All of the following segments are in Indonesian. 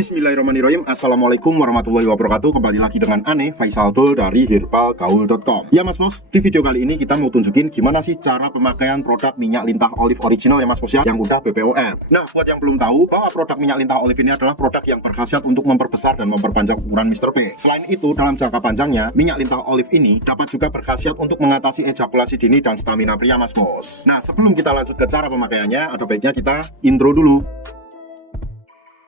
Bismillahirrahmanirrahim. Assalamualaikum warahmatullahi wabarakatuh. Kembali lagi dengan Ane Faisal Dul dari herbagaul.com. Ya mas bos, di video kali ini kita mau tunjukin gimana sih cara pemakaian produk minyak lintah olive original ya mas bos ya, yang udah BPOM. Nah buat yang belum tahu bahwa produk minyak lintah olive ini adalah produk yang berkhasiat untuk memperbesar dan memperpanjang ukuran Mr. P. Selain itu dalam jangka panjangnya, minyak lintah olive ini dapat juga berkhasiat untuk mengatasi ejakulasi dini dan stamina pria mas bos. Nah sebelum kita lanjut ke cara pemakaiannya, ada baiknya kita intro dulu.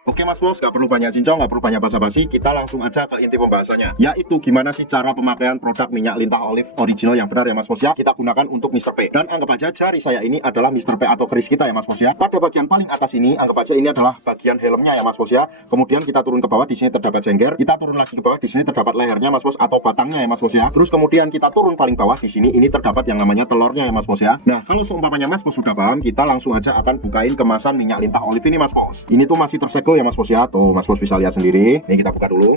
Oke mas bos, gak perlu banyak cincong, gak perlu banyak basa-basi, kita langsung aja ke inti pembahasannya, yaitu gimana sih cara pemakaian produk minyak lintah olive original yang benar ya mas bos ya, kita gunakan untuk Mr. P. Dan anggap aja jari saya ini adalah Mr. P atau keris kita ya mas bos ya. Pada bagian paling atas ini, anggap aja ini adalah bagian helmnya ya mas bos ya. Kemudian kita turun ke bawah, di sini terdapat jengger, kita turun lagi ke bawah, di sini terdapat lehernya mas bos atau batangnya ya mas bos ya. Terus kemudian kita turun paling bawah, di sini ini terdapat yang namanya telurnya ya mas bos ya. Nah kalau seumpamanya mas bos sudah paham, kita langsung aja akan bukain kemasan minyak lintah olive ini mas bos. Ini tuh masih tersegel ya mas bos ya, tuh mas bos bisa lihat sendiri. Ini kita buka dulu.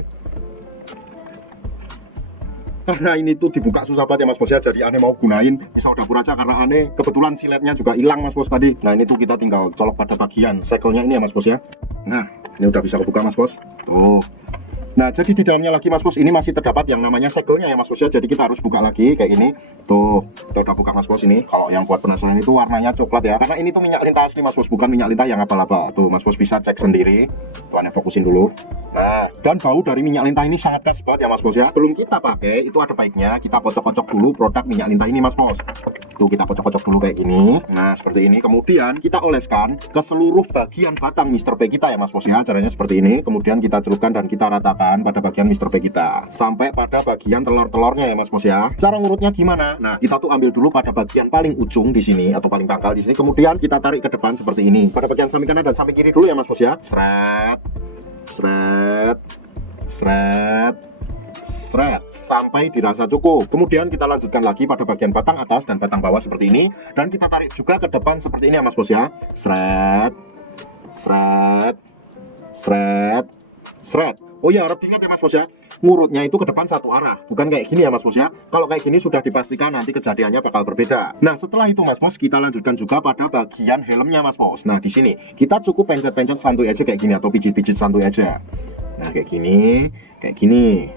Karena ini tuh dibuka susah banget ya mas bos ya, jadi Ane mau gunain pisau dapur aja, karena Ane kebetulan siletnya juga hilang mas bos tadi. Nah ini tuh kita tinggal colok pada bagian segelnya ini ya mas bos ya. Nah ini udah bisa kebuka mas bos. Tuh. Nah jadi di dalamnya lagi mas bos ini masih terdapat yang namanya segelnya ya mas bos ya, jadi kita harus buka lagi kayak gini. Tuh kita udah buka mas bos ini. Kalau yang buat penasaran itu warnanya coklat ya, karena ini tuh minyak lintah asli mas bos, bukan minyak lintah yang abal-abal. Tuh mas bos bisa cek sendiri. Tuh Ane fokusin dulu. Nah dan bau dari minyak lintah ini sangat khas banget ya mas bos ya. Belum kita pakai itu ada baiknya kita kocok-kocok dulu produk minyak lintah ini mas bos. Tuh kita kocok-kocok dulu kayak gini. Nah seperti ini, kemudian kita oleskan ke seluruh bagian batang Mr. P kita ya mas bos ya. Caranya seperti ini, kemudian kita celupkan dan kita ratakan pada bagian Mr. P kita sampai pada bagian telur-telurnya ya mas bos ya. Cara ngurutnya gimana? Nah kita tuh ambil dulu pada bagian paling ujung di sini atau paling pangkal di sini, kemudian kita tarik ke depan seperti ini pada bagian samping kanan dan samping kiri dulu ya mas bos ya. Sret sret sret sret sampai dirasa cukup. Kemudian kita lanjutkan lagi pada bagian batang atas dan batang bawah seperti ini, dan kita tarik juga ke depan seperti ini ya mas bos ya. Sret sret sret sret. Oh ya harap diingat ya mas bos ya, ngurutnya itu ke depan satu arah, bukan kayak gini ya mas bos ya. Kalau kayak gini sudah dipastikan nanti kejadiannya bakal berbeda. Nah setelah itu mas bos kita lanjutkan juga pada bagian helmnya mas bos. Nah di sini kita cukup pencet-pencet santuy aja kayak gini atau pijit-pijit santuy aja. Nah kayak gini, kayak gini.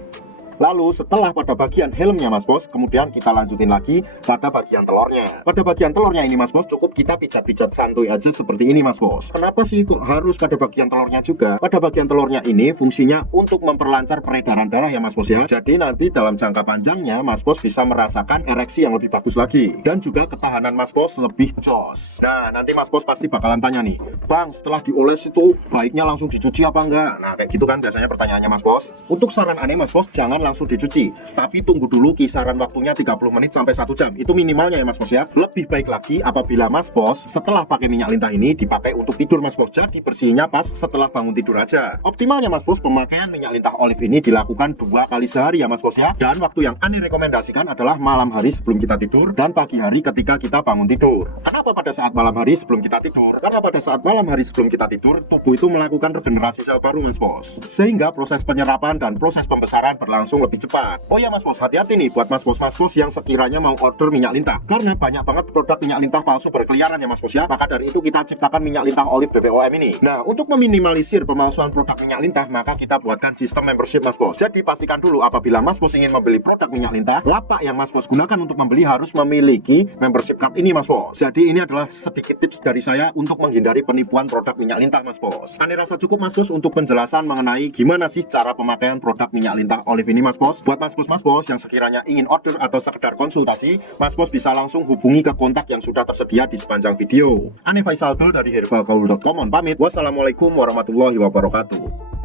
Lalu setelah pada bagian helmnya mas bos, kemudian kita lanjutin lagi pada bagian telurnya. Pada bagian telurnya ini mas bos, cukup kita pijat-pijat santuy aja seperti ini mas bos. Kenapa sih kok harus pada bagian telurnya juga? Pada bagian telurnya ini fungsinya untuk memperlancar peredaran darah ya mas bos ya. Jadi nanti dalam jangka panjangnya mas bos bisa merasakan ereksi yang lebih bagus lagi, dan juga ketahanan mas bos lebih jos. Nah nanti mas bos pasti bakalan tanya nih, bang setelah dioles itu baiknya langsung dicuci apa enggak? Nah kayak gitu kan biasanya pertanyaannya mas bos. Untuk saran Ane mas bos, jangan langsung dicuci, tapi tunggu dulu kisaran waktunya 30 menit sampai 1 jam. Itu minimalnya ya mas bos ya. Lebih baik lagi apabila mas bos setelah pakai minyak lintah ini dipakai untuk tidur mas bos, jadi bersihnya pas setelah bangun tidur aja. Optimalnya mas bos pemakaian minyak lintah olive ini dilakukan 2 kali sehari ya mas bos ya. Dan waktu yang Ane rekomendasikan adalah malam hari sebelum kita tidur dan pagi hari ketika kita bangun tidur. Kenapa pada saat malam hari sebelum kita tidur? Karena pada saat malam hari sebelum kita tidur, tubuh itu melakukan regenerasi sel baru mas bos, sehingga proses penyerapan dan proses pembesaran berlangsung lebih cepat. Oh ya mas bos, hati-hati nih buat mas bos yang sekiranya mau order minyak lintah, karena banyak banget produk minyak lintah palsu berkeliaran ya mas bos ya. Maka dari itu kita ciptakan minyak lintah olive BPOM ini. Nah untuk meminimalisir pemalsuan produk minyak lintah, maka kita buatkan sistem membership mas bos. Jadi pastikan dulu apabila mas bos ingin membeli produk minyak lintah, lapak yang mas bos gunakan untuk membeli harus memiliki membership card ini mas bos. Jadi ini adalah sedikit tips dari saya untuk menghindari penipuan produk minyak lintah mas bos. Ane rasa cukup mas bos untuk penjelasan mengenai gimana sih cara pemakaian produk minyak lintah olive ini mas bos. Buat mas bos yang sekiranya ingin order atau sekedar konsultasi, mas bos bisa langsung hubungi ke kontak yang sudah tersedia di sepanjang video. Ane Faisal Dul dari herbagaul.com pamit. Wassalamualaikum warahmatullahi wabarakatuh.